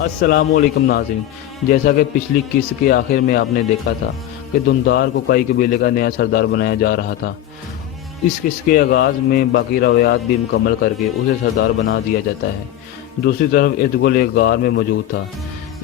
अस्सलाम वालेकुम नाज़रीन। जैसा कि पिछली किस्त के आखिर में आपने देखा था कि धुंधार को काई कबीले का नया सरदार बनाया जा रहा था। इस किस्त के आगाज़ में बाकी रवायात भी मुकम्मल करके उसे सरदार बना दिया जाता है। दूसरी तरफ इर्तुगुल एक गार में मौजूद था।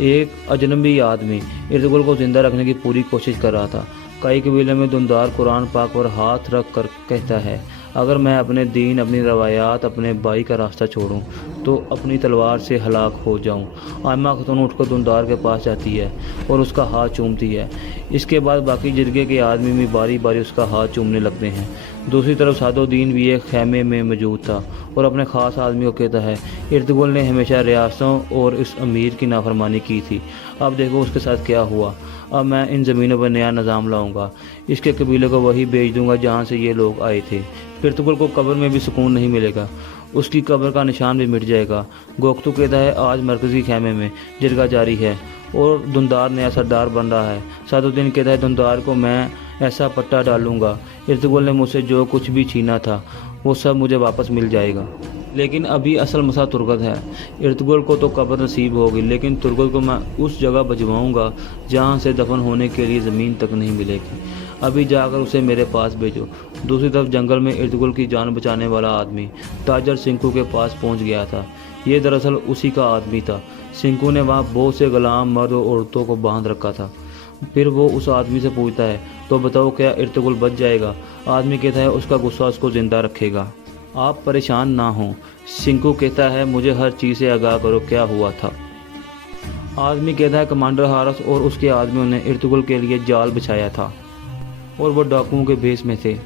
एक अजनबी आदमी इर्तुगुल को ज़िंदा रखने की पूरी कोशिश कर रहा था। काई कबीले में धुंधार कुरान पाक पर हाथ रख कर कहता है, अगर मैं अपने दीन, अपनी रवायात, अपने भाई का रास्ता छोड़ूं तो अपनी तलवार से हलाक हो जाऊं। आयमा खतून उठकर धुंधार के पास जाती है और उसका हाथ चूमती है। इसके बाद बाकी जिरगे के आदमी भी बारी बारी उसका हाथ चूमने लगते हैं। दूसरी तरफ सादुद्दीन भी एक खैमे में मौजूद था और अपने ख़ास आदमी को कहता है, इर्तुगुल ने हमेशा रियासतों और इस अमीर की नाफरमानी की थी, अब देखो उसके साथ क्या हुआ। अब मैं इन ज़मीनों पर नया निज़ाम लाऊंगा, इसके कबीले को वही भेज दूंगा जहाँ से ये लोग आए थे। इर्तुगुल को कब्र में भी सुकून नहीं मिलेगा, उसकी कब्र का निशान भी मिट जाएगा। गोख्तू कहता है, आज मरकज़ी खैमे में जिरगा जारी है और धुंधार नया सरदार बन रहा है। सादुद्दीन कहता है, धुंधार को मैं ऐसा पट्टा डालूंगा, इर्तुगुल ने मुझसे जो कुछ भी छीना था वो सब मुझे वापस मिल जाएगा। लेकिन अभी असल मसला तुर्गत है। इर्तुगुल को तो कब्र नसीब होगी, लेकिन तुर्गत को मैं उस जगह भिजवाऊंगा जहाँ से दफन होने के लिए ज़मीन तक नहीं मिलेगी। अभी जाकर उसे मेरे पास भेजो। दूसरी तरफ जंगल में इर्तुगुल की जान बचाने वाला आदमी ताजर सिंकू के पास पहुँच गया था। ये दरअसल उसी का आदमी था। सिंकू ने वहाँ बहुत से गुलाम, मर्द और औरतों को बांध रखा था। फिर वो उस आदमी से पूछता है, तो बताओ क्या इर्तुगुल बच जाएगा? आदमी कहता है, उसका गुस्सा उसको ज़िंदा रखेगा, आप परेशान ना हों। सिंकू कहता है, मुझे हर चीज़ से आगाह करो, क्या हुआ था? आदमी कहता है, कमांडर हारस और उसके आदमियों ने इर्तुगुल के लिए जाल बिछाया था और वो डाकुओं के भेष में थे।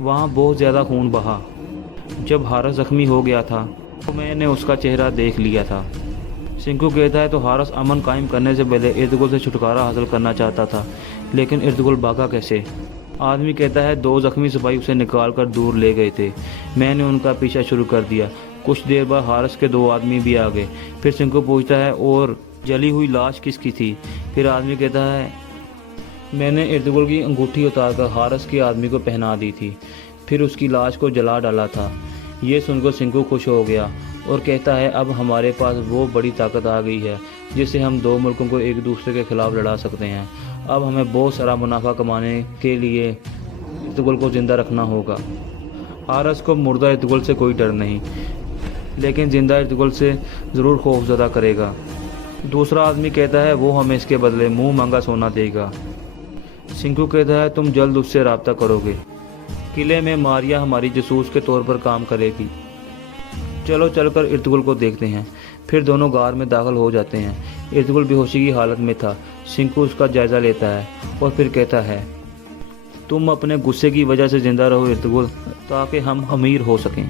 वहाँ बहुत ज़्यादा खून बहा। जब हारस ज़ख्मी हो गया था तो मैंने उसका चेहरा देख लिया था। सिंकू कहता है, तो हारस अमन कायम करने से पहले इर्तुगुल से छुटकारा हासिल करना चाहता था, लेकिन इर्तुगुल भागा कैसे? आदमी कहता है, दो ज़ख्मी सिपाही उसे निकाल कर दूर ले गए थे, मैंने उनका पीछा शुरू कर दिया। कुछ देर बाद हारस के दो आदमी भी आ गए। फिर सिंकू पूछता है, और जली हुई लाश किसकी थी? फिर आदमी कहता है, मैंने इर्तुगुल की अंगूठी उतारकर हारस के आदमी को पहना दी थी, फिर उसकी लाश को जला डाला था। ये सुनकर सिंकू खुश हो गया और कहता है, अब हमारे पास वो बड़ी ताकत आ गई है जिससे हम दो मुल्कों को एक दूसरे के खिलाफ लड़ा सकते हैं। अब हमें बहुत सारा मुनाफा कमाने के लिए इर्तुगुल को ज़िंदा रखना होगा। हारस को मुर्दा इर्तुगुल से कोई डर नहीं, लेकिन ज़िंदा इर्तुगुल से ज़रूर खौफज़दा करेगा। दूसरा आदमी कहता है, वो हमें इसके बदले मुँह मांगा सोना देगा। सिंकू कहता है, तुम जल्द उससे रब्ता करोगे। किले में मारिया हमारी जासूस के तौर पर काम करेगी। चलो चलकर इर्तुगुल को देखते हैं। फिर दोनों गार में दाखिल हो जाते हैं। इर्तुगुल बेहोशी की हालत में था। सिंकू उसका जायज़ा लेता है और फिर कहता है, तुम अपने गुस्से की वजह से ज़िंदा रहो इर्तुगुल, ताकि हम अमीर हो सकें।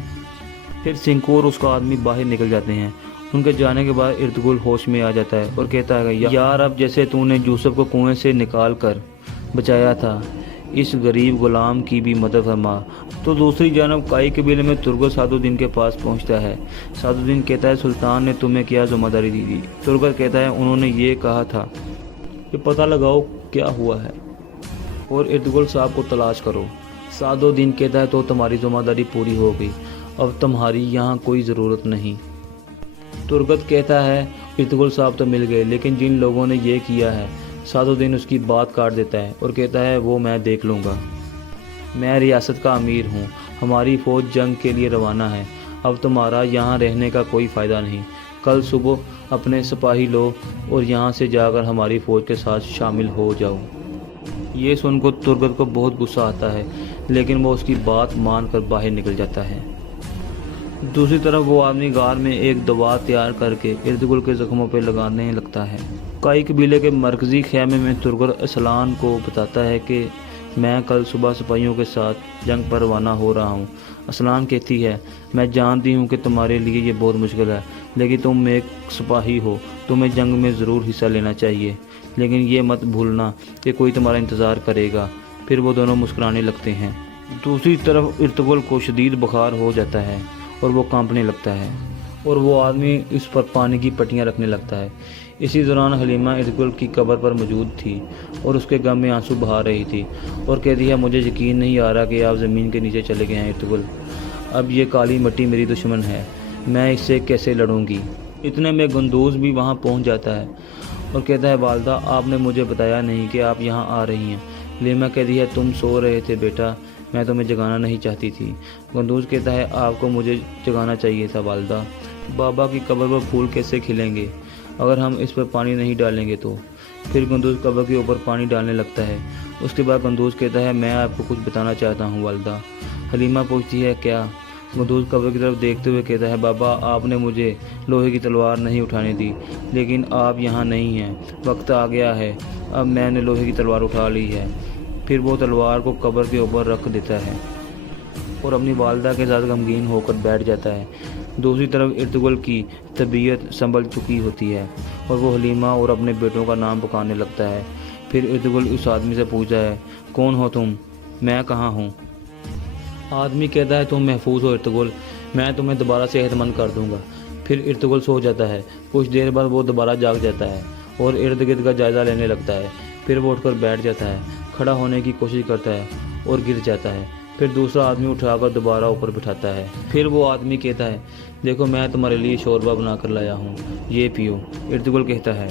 फिर सिंकू और उसका आदमी बाहर निकल जाते हैं। उनके जाने के बाद इर्तुगुल होश में आ जाता है और कहता है, यार अब जैसे तूने यूसुफ को कुएं से निकाल कर बचाया था, इस गरीब गुलाम की भी मदद फरमा। तो दूसरी जानब काई कबीले में तुर्गत सादुद्दीन के पास पहुंचता है। सादुद्दीन कहता है, सुल्तान ने तुम्हें क्या जिम्मेदारी दी थी? तुर्गत कहता है, उन्होंने ये कहा था कि पता लगाओ क्या हुआ है और इर्तुगुल साहब को तलाश करो। सादुद्दीन कहता है, तो तुम्हारी जिम्मेदारी पूरी हो गई, अब तुम्हारी यहाँ कोई ज़रूरत नहीं। तुर्गत कहता है, इर्तुगुल साहब तो मिल गए, लेकिन जिन लोगों ने ये किया है। सादुद्दीन उसकी बात काट देता है और कहता है, वो मैं देख लूँगा, मैं रियासत का अमीर हूँ, हमारी फ़ौज जंग के लिए रवाना है, अब तुम्हारा यहाँ रहने का कोई फ़ायदा नहीं। कल सुबह अपने सिपाही लो और यहाँ से जाकर हमारी फ़ौज के साथ शामिल हो जाओ। ये सुनकर तुर्गत को बहुत गुस्सा आता है, लेकिन वो उसकी बात मानकर बाहर निकल जाता है। दूसरी तरफ वो आदमी गार में एक दवा तैयार करके इर्तुगुल के ज़ख्मों पर लगाने लगता है। काई कबीले के मरकज़ी खैमे में तुर्गत असलान को बताता है कि मैं कल सुबह सिपाहियों के साथ जंग पर रवाना हो रहा हूँ। असलान कहती है, मैं जानती हूँ कि तुम्हारे लिए ये बहुत मुश्किल है, लेकिन तुम एक सिपाही हो, तुम्हें जंग में ज़रूर हिस्सा लेना चाहिए, लेकिन ये मत भूलना कि कोई तुम्हारा इंतज़ार करेगा। फिर वो दोनों मुस्कुराने लगते हैं। दूसरी तरफ इर्तुगुल को शदीद बुखार हो जाता है और वो कांपने लगता है और वो आदमी इस पर पानी की पट्टियाँ रखने लगता है। इसी दौरान हलीमा इर्तुगुल की कब्र पर मौजूद थी और उसके गम में आंसू बहा रही थी और कहती है, मुझे यकीन नहीं आ रहा कि आप ज़मीन के नीचे चले गए हैं इर्तुगुल। अब ये काली मिट्टी मेरी दुश्मन है, मैं इससे कैसे लड़ूंगी? اتنے میں گندوز بھی وہاں پہنچ جاتا ہے اور کہتا ہے والدہ آپ نے مجھے بتایا نہیں کہ آپ یہاں آ رہی ہیں۔ حلیمہ کہتی ہے تم سو رہے تھے بیٹا، میں تمہیں جگانا نہیں چاہتی تھی۔ گندوز کہتا ہے آپ کو مجھے جگانا چاہیے تھا والدہ، بابا کی قبر پر پھول کیسے کھلیں گے اگر ہم اس پر پانی نہیں ڈالیں گے تو۔ پھر گندوز قبر کے اوپر پانی ڈالنے لگتا ہے۔ اس کے بعد گندوز کہتا ہے میں آپ کو کچھ بتانا چاہتا ہوں والدہ۔ حلیمہ پوچھتی ہے کیا؟ گندوز قبر کی طرف دیکھتے ہوئے کہتا ہے بابا آپ نے مجھے لوہے کی تلوار نہیں اٹھانے دی، لیکن آپ یہاں نہیں ہیں، وقت آ گیا ہے، اب میں نے لوہے کی تلوار اٹھا لی ہے۔ پھر وہ تلوار کو قبر کے اوپر رکھ دیتا ہے اور اپنی والدہ کے ساتھ غمگین ہو کر بیٹھ جاتا ہے۔ دوسری طرف ارطغرل کی طبیعت سنبھل چکی ہوتی ہے اور وہ حلیمہ اور اپنے بیٹوں کا نام پکارنے لگتا ہے۔ پھر ارطغرل اس آدمی سے پوچھتا ہے کون ہو تم، میں کہاں ہوں؟ آدمی کہتا ہے تم محفوظ ہو ارطغرل، میں تمہیں دوبارہ صحت مند کر دوں گا۔ پھر ارطغرل سو جاتا ہے۔ کچھ دیر بعد وہ دوبارہ جاگ جاتا ہے اور ارد گرد کا جائزہ لینے لگتا ہے۔ پھر وہ اٹھ کر بیٹھ جاتا ہے، کھڑا ہونے کی کوشش کرتا ہے اور گر جاتا ہے۔ پھر دوسرا آدمی اٹھا کر دوبارہ اوپر بٹھاتا ہے۔ پھر وہ آدمی کہتا ہے دیکھو میں تمہارے لیے شوربہ بنا کر لایا ہوں، یہ پیو۔ ارطغرل کہتا ہے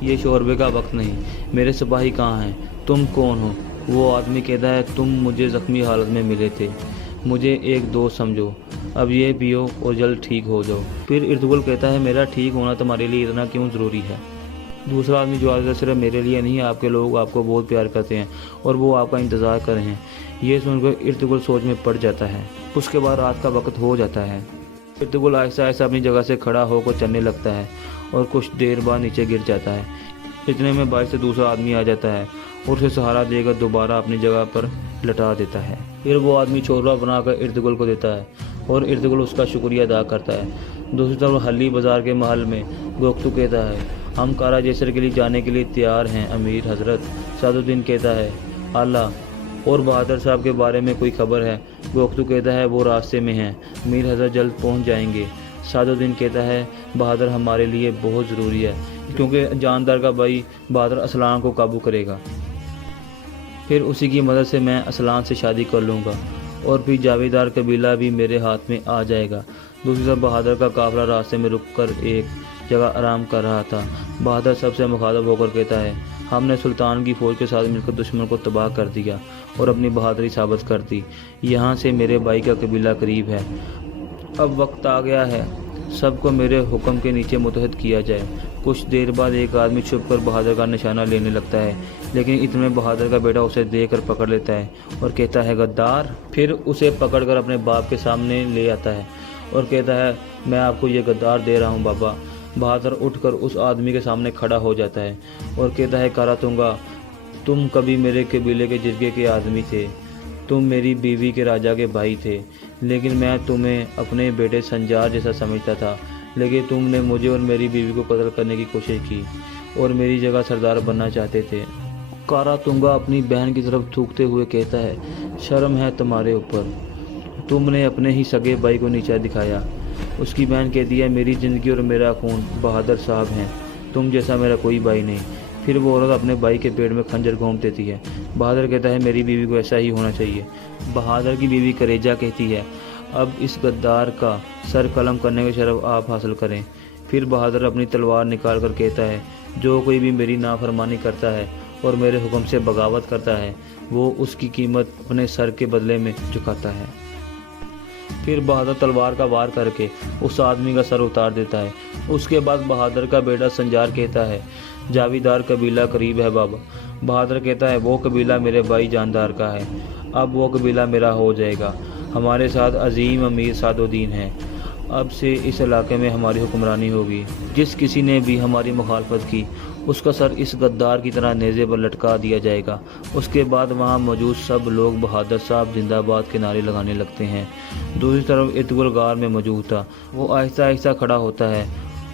یہ شوربے کا وقت نہیں، میرے سپاہی کہاں ہیں، تم کون ہو؟ وہ آدمی کہتا ہے تم مجھے زخمی حالت میں ملے تھے، مجھے ایک دوست سمجھو، اب یہ پیو اور جلد ٹھیک ہو جاؤ۔ پھر ارطغرل کہتا ہے میرا ٹھیک ہونا تمہارے لیے اتنا کیوں ضروری ہے؟ دوسرا آدمی جواب دیتا ہے صرف میرے لیے نہیں، آپ کے لوگ آپ کو بہت پیار کرتے ہیں اور وہ آپ کا انتظار کر رہے ہیں۔ یہ سن کر ارطغرل سوچ میں پڑ جاتا ہے۔ اس کے بعد رات کا وقت ہو جاتا ہے۔ ارطغرل آہستہ آہستہ اپنی جگہ سے کھڑا ہو کر چلنے لگتا ہے اور کچھ دیر بعد نیچے گر جاتا ہے۔ اتنے میں باہر سے دوسرا آدمی آ جاتا ہے اور اسے سہارا دے کر دوبارہ اپنی جگہ پر لٹا دیتا ہے۔ پھر وہ آدمی شوربہ بنا کر ارطغرل کو دیتا ہے اور ارطغرل اس کا شکریہ ادا کرتا ہے۔ دوسری طرف حلی بازار کے محل میں گوگتو کہتا ہے ہم کارا جیسر کے لیے جانے کے لیے تیار ہیں امیر حضرت۔ سعد الدین کہتا ہے اعلیٰ اور بہادر صاحب کے بارے میں کوئی خبر ہے؟ گوگتو کہتا ہے وہ راستے میں ہیں، امیر حضرت جلد پہنچ جائیں گے۔ سعد الدین کہتا ہے بہادر ہمارے لیے بہت ضروری ہے کیونکہ جاندار کا بھائی بہادر اسلان کو قابو کرے گا، پھر اسی کی مدد سے میں اسلان سے شادی کر لوں گا اور پھر جاویدار قبیلہ بھی میرے ہاتھ میں آ جائے گا۔ دوسری طرف بہادر کا قافلہ راستے میں رک کر ایک جگہ آرام کر رہا تھا۔ بہادر سب سے مخاطب ہو کر کہتا ہے ہم نے سلطان کی فوج کے ساتھ مل کر دشمن کو تباہ کر دیا اور اپنی بہادری ثابت کر دی، یہاں سے میرے بھائی کا قبیلہ قریب ہے، اب وقت آ گیا ہے سب کو میرے حکم کے نیچے متحد کیا جائے۔ کچھ دیر بعد ایک آدمی چھپ کر بہادر کا نشانہ لینے لگتا ہے، لیکن اتنے میں بہادر کا بیٹا اسے دیکھ کر پکڑ لیتا ہے اور کہتا ہے غدار۔ پھر اسے پکڑ کر اپنے باپ کے سامنے لے آتا ہے اور کہتا ہے میں آپ کو یہ غدار دے رہا ہوں بابا۔ بہادر اٹھ کر اس آدمی کے سامنے کھڑا ہو جاتا ہے اور کہتا ہے کارا تنگا، تم کبھی میرے قبیلے کے جرگے کے آدمی تھے، تم میری بیوی کے راجا کے بھائی تھے، لیکن میں تمہیں اپنے بیٹے سنجار جیسا سمجھتا تھا، لیکن تم نے مجھے اور میری بیوی کو قتل کرنے کی کوشش کی اور میری جگہ سردار بننا چاہتے تھے۔ کارا تنگا اپنی بہن کی طرف تھوکتے ہوئے کہتا ہے شرم ہے تمہارے اوپر، تم نے اپنے ہی سگے بھائی کو نیچا دکھایا۔ اس کی بہن کہتی ہے میری زندگی اور میرا خون بہادر صاحب ہیں، تم جیسا میرا کوئی بھائی نہیں۔ پھر وہ عورت اپنے بھائی کے پیٹ میں خنجر گھونپ دیتی ہے۔ بہادر کہتا ہے میری بیوی کو ایسا ہی ہونا چاہیے۔ بہادر کی بیوی کریجہ کہتی ہے اب اس غدار کا سر قلم کرنے کا شرف آپ حاصل کریں۔ پھر بہادر اپنی تلوار نکال کر کہتا ہے جو کوئی بھی میری نافرمانی کرتا ہے اور میرے حکم سے بغاوت کرتا ہے وہ اس کی قیمت اپنے سر کے بدلے میں چکاتا ہے۔ پھر بہادر تلوار کا وار کر کے اس آدمی کا سر اتار دیتا ہے۔ اس کے بعد بہادر کا بیٹا سنجار کہتا ہے جاویدار قبیلہ قریب ہے بابا۔ بہادر کہتا ہے وہ قبیلہ میرے بھائی جاندار کا ہے، اب وہ قبیلہ میرا ہو جائے گا، ہمارے ساتھ عظیم امیر سعد الدین ہیں، اب سے اس علاقے میں ہماری حکمرانی ہوگی، جس کسی نے بھی ہماری مخالفت کی اس کا سر اس غدار کی طرح نیزے پر لٹکا دیا جائے گا۔ اس کے بعد وہاں موجود سب لوگ بہادر صاحب زندہ باد کے نعرے لگانے لگتے ہیں۔ دوسری طرف ارطغرل غار میں موجود تھا، وہ آہستہ آہستہ کھڑا ہوتا ہے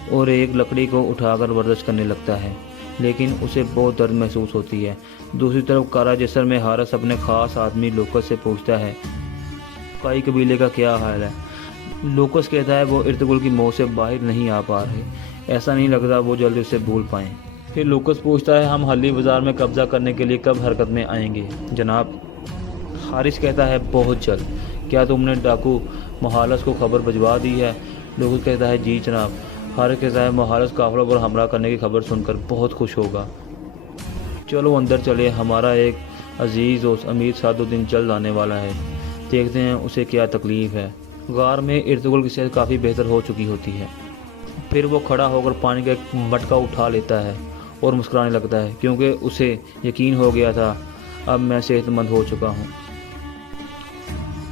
اور ایک لکڑی کو اٹھا کر ورزش کرنے لگتا ہے، لیکن اسے بہت درد محسوس ہوتی ہے۔ دوسری طرف کارا جیسر میں حارث اپنے خاص آدمی لوکس سے پوچھتا ہے کائی قبیلے کا کیا حال ہے؟ لوکس کہتا ہے وہ ارطغرل کی موت سے باہر نہیں آ پا رہے، ایسا نہیں لگتا وہ جلدی اسے بھول پائیں۔ پھر لوکس پوچھتا ہے ہم حلی بازار میں قبضہ کرنے کے لیے کب حرکت میں آئیں گے جناب؟ حارث کہتا ہے بہت جلد۔ کیا تم نے ڈاکو محالس کو خبر بھجوا دی ہے؟ لوکس کہتا ہے جی جناب۔ हारिस कहता है मुहारिस काफिलों पर हमला करने की खबर सुनकर बहुत खुश होगा। चलो अंदर चले, हमारा एक अजीज़ दोस्त अमीर सादुद्दीन जल्द आने वाला है, देखते हैं उसे क्या तकलीफ़ है। गार में इर्तुगरुल की सेहत काफ़ी बेहतर हो चुकी होती है। फिर वो खड़ा होकर पानी का एक मटका उठा लेता है और मुस्कुराने लगता है, क्योंकि उसे यकीन हो गया था अब मैं सेहतमंद हो चुका हूँ।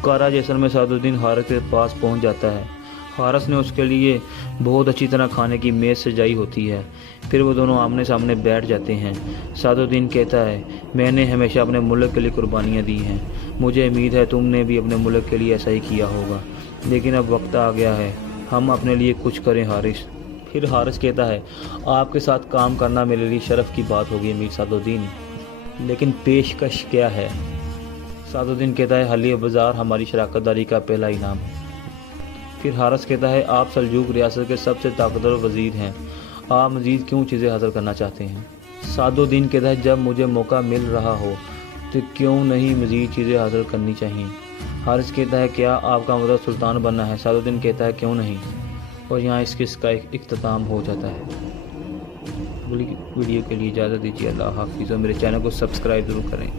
कारा जैसन में सादुद्दीन हारिस के पास पहुँच जाता है। हारिस ने उसके लिए बहुत अच्छी तरह खाने की मेज़ सजाई होती है। फिर वो दोनों आमने सामने बैठ जाते हैं। सादुद्दीन कहता है मैंने हमेशा अपने मुल्क के लिए कुर्बानियाँ दी हैं, मुझे उम्मीद है तुमने भी अपने मुल्क के लिए ऐसा ही किया होगा, लेकिन अब वक्त आ गया है हम अपने लिए कुछ करें हारिस। फिर हारिस कहता है आपके साथ काम करना मेरे लिए शर्फ की बात होगी अमीर सादुद्दीन, लेकिन पेशकश क्या है। सादुद्दीन कहता है हलिया बाज़ार हमारी शराकतदारी का पहला इनाम है। फिर हारिस कहता है आप सल्जूक रियासत के सबसे ताकतवर वज़ीर हैं, आप मज़ीद क्यों चीज़ें हासिल करना चाहते हैं। सादुद्दीन कहता है जब मुझे मौका मिल रहा हो तो क्यों नहीं मज़ीद चीज़ें हासिल करनी चाहिए। हारिस कहता है क्या आपका मतलब सुल्तान बनना है। सादुद्दीन कहता है क्यों नहीं, और यहाँ इस किस्से का एक इख्तिताम हो जाता है। अगली वीडियो के लिए इजाज़त दीजिए, अल्लाह हाफ़िज़, और मेरे चैनल को सब्सक्राइब ज़रूर करें।